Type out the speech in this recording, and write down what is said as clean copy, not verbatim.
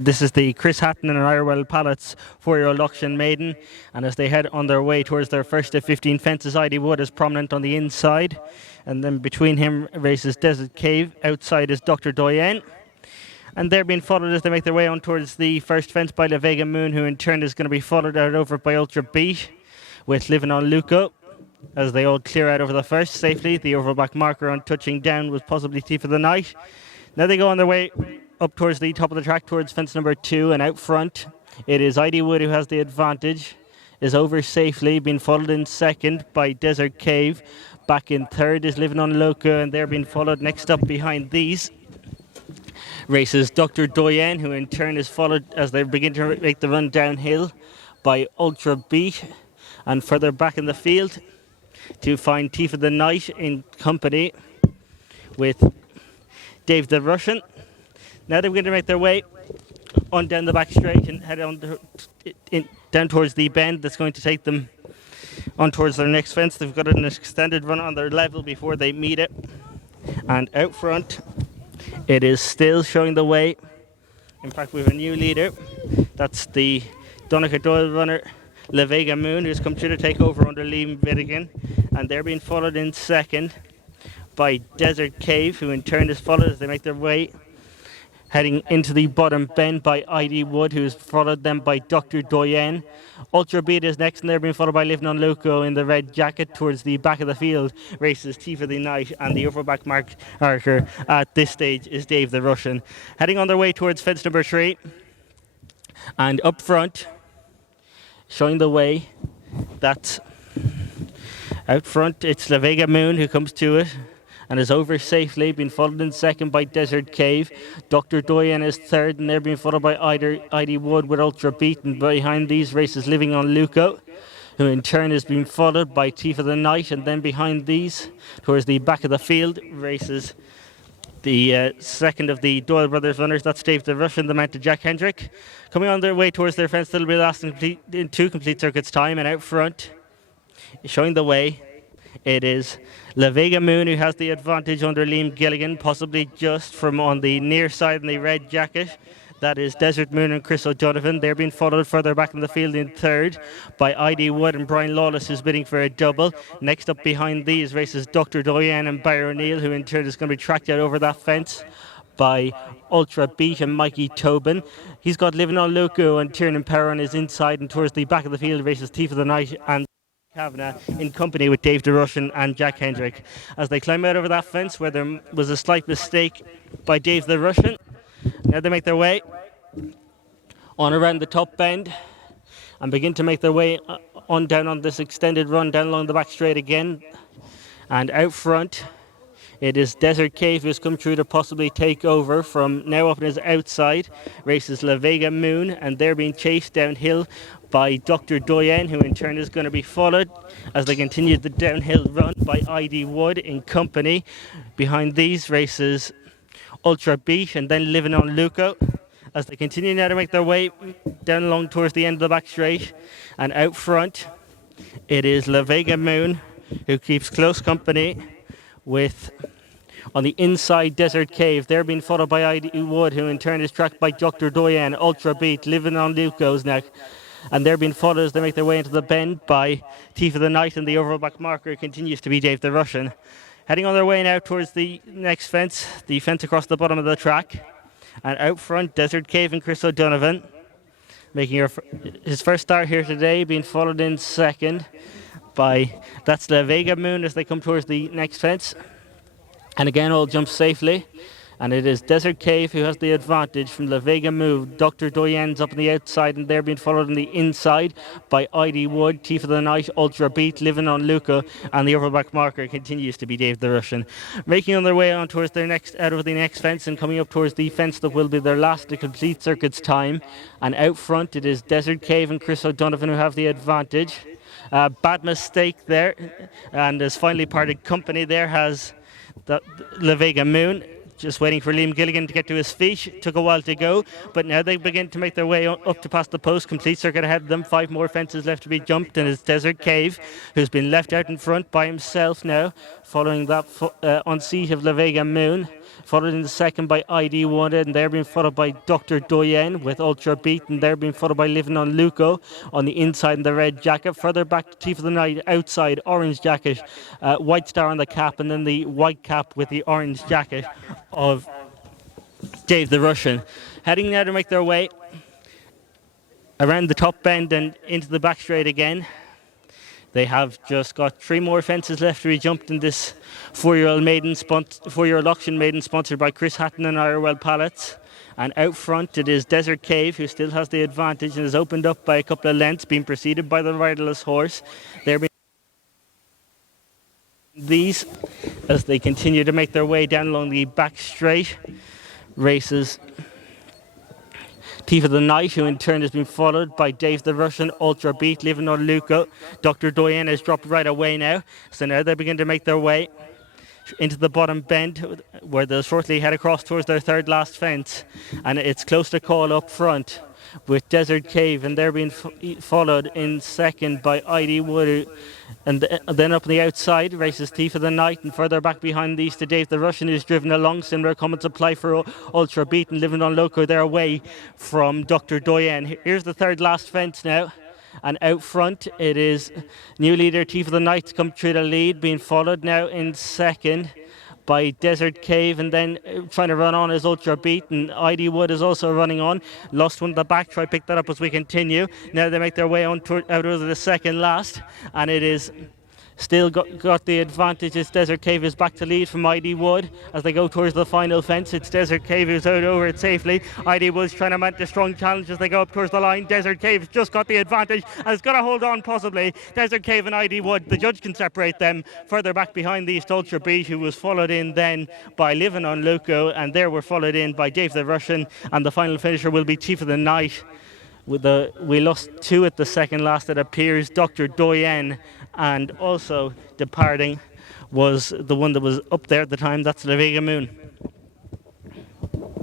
This is the Hatton IRE Wel Pallets 4yo auction maiden, and as they head on their way towards their first of 15 fences, IRE Wood is prominent on the inside, and then between him races Desert Cave. Outside is Dr. Doyen, and they're being followed as they make their way on towards the first fence by La Vega Moon, who in turn is going to be followed out over by Ultra Beat with Living on Luco. As they all clear out over the first safely, the overback marker on touching down was possibly Thief of the Night. Now they go on their way up towards the top of the track, towards fence number 2, and out front it is IRE Wood who has the advantage, is over safely, being followed in second by Desert Cave. Back in third is Living on Loca, and they're being followed next up behind these races Dr. Doyen, who in turn is followed as they begin to make the run downhill by Ultra Beat, and further back in the field to find Thief of the Night in company with Dave the Russian. Now they're going to make their way on down the back straight and head on down towards the bend that's going to take them on towards their next fence. They've got an extended run on their level before they meet it. And out front, it is still showing the way. In fact, we have a new leader. That's the Donegal Doyle runner, La Vega Moon, who's come through to take over under Liam Vidigan. And they're being followed in second by Desert Cave, who in turn is followed as they make their way heading into the bottom bend by IRE Wood, who has followed them by Dr. Doyen. Ultra Beat is next, and they're being followed by Living on Luco in the red jacket. Towards the back of the field races Thief of the Night, and the overback marker at this stage is Dave the Russian. Heading on their way towards fence number 3, and up front, showing the way, that's out front, it's La Vega Moon who comes to it and is over safely, being followed in second by Desert Cave. Dr. Doyen is third, and they're being followed by IRE Wood with Ultra Beat, and behind these races Living on Luco, who in turn is being followed by Thief of the Night, and then behind these, towards the back of the field, races the second of the Doyle brothers runners, that's Dave the Russian, the mounted Jack Hendrick. Coming on their way towards their fence, they'll be lasting in 2 complete circuits time, and out front, showing the way, it is La Vega Moon who has the advantage under Liam Gilligan, possibly just from on the near side in the red jacket. That is Desert Moon and Chris O'Donovan. They're being followed further back in the field in third by IRE Wood and Brian Lawless, who's bidding for a double. Next up behind these races Dr. Doyen and Barry O'Neill, who in turn is going to be tracked out over that fence by Ultra Beat and Mikey Tobin. He's got Living on Loco and Tiernan Power on his inside, and towards the back of the field races Thief of the Night and Kavanagh in company with Dave the Russian and Jack Hendrick. As they climb out over that fence where there was a slight mistake by Dave the Russian, now they make their way on around the top bend and begin to make their way on down on this extended run down along the back straight again. And out front, it is Desert Cave who's come through to possibly take over from now up on his outside. Races La Vega Moon, and they're being chased downhill by Dr. Doyen, who in turn is going to be followed as they continue the downhill run by IRE Wood in company. Behind these races Ultra Beat and then Living on Luco as they continue now to make their way down along towards the end of the back straight. And out front, it is La Vega Moon who keeps close company with, on the inside, Desert Cave. They're being followed by IRE Wood, who in turn is tracked by Dr. Doyen, Ultra Beat, Living on Luco's neck. And they're being followed as they make their way into the bend by Thief of the Night, and the overback marker continues to be Dave the Russian. Heading on their way now towards the next fence, the fence across the bottom of the track. And out front, Desert Cave and Chris O'Donovan, making his first start here today, being followed in second by, that's La Vega Moon as they come towards the next fence. And again, all jumps safely. And it is Desert Cave who has the advantage from La Vega Moon. Dr. Doyen's up on the outside, and they're being followed on the inside by IRE Wood, Thief of the Night, Ultra Beat, Living on Luca, and the overback marker continues to be Dave the Russian. Making on their way on towards their next, out of the next fence, and coming up towards the fence that will be their last to complete circuits time. And out front, it is Desert Cave and Chris O'Donovan who have the advantage. Bad mistake there, and as finally parted company there has La Vega Moon. Just waiting for Liam Gilligan to get to his feet. Took a while to go, but now they begin to make their way up to past the post. Complete circuit ahead of them. 5 more fences left to be jumped, and it's Desert Cave, who's been left out in front by himself now, following that on seat of La Vega Moon. followed in the second by ID Wanted, and they're being followed by Dr. Doyen with Ultra Beat, and they're being followed by Living on Luco on the inside in the red jacket. Further back, Chief of the Night outside, orange jacket, white star on the cap, and then the white cap with the orange jacket of Dave the Russian. Heading now to make their way around the top bend and into the back straight again. They have just got 3 more fences left to be jumped in this 4-year-old auction maiden sponsored by Chris Hatton and IRE Wel Pallets. And out front it is Desert Cave, who still has the advantage and is opened up by a couple of lengths, being preceded by the riderless horse. They're being these as they continue to make their way down along the back straight. Races Thief of the Night, who in turn has been followed by Dave the Russian, Ultra Beat, Living on Luco. Dr. Doyen has dropped right away now, so now they begin to make their way into the bottom bend, where they'll shortly head across towards their third last fence, and it's close to call up front with Desert Cave, and they're being followed in second by ID Wood, and then up on the outside races Thief of the Night, and further back behind these to Dave the Russian, who's driven along. Similar comments apply for Ultra Beat and Living on Loco. They're away from Dr. Doyen. Here's the third last fence now, and out front it is new leader Thief of the Night come through the lead, being followed now in second by Desert Cave, and then trying to run on is Ultra Beat, and ID Wood is also running on. Lost one at the back, try to pick that up as we continue. Now they make their way on out of the second last, and it is still got the advantage. It's Desert Cave is back to lead from ID Wood as they go towards the final fence. It's Desert Cave who's out over it safely. ID Wood's trying to mount a strong challenge as they go up towards the line. Desert Cave's just got the advantage and it's got to hold on possibly. Desert Cave and ID Wood, the judge can separate them. Further back behind these, Ultra Beat, who was followed in then by Living on Luco, and there were followed in by Dave the Russian, and the final finisher will be Chief of the Night. We lost 2 at the second last, it appears. Dr. Doyen, and also departing was the one that was up there at the time. That's the Vega Moon.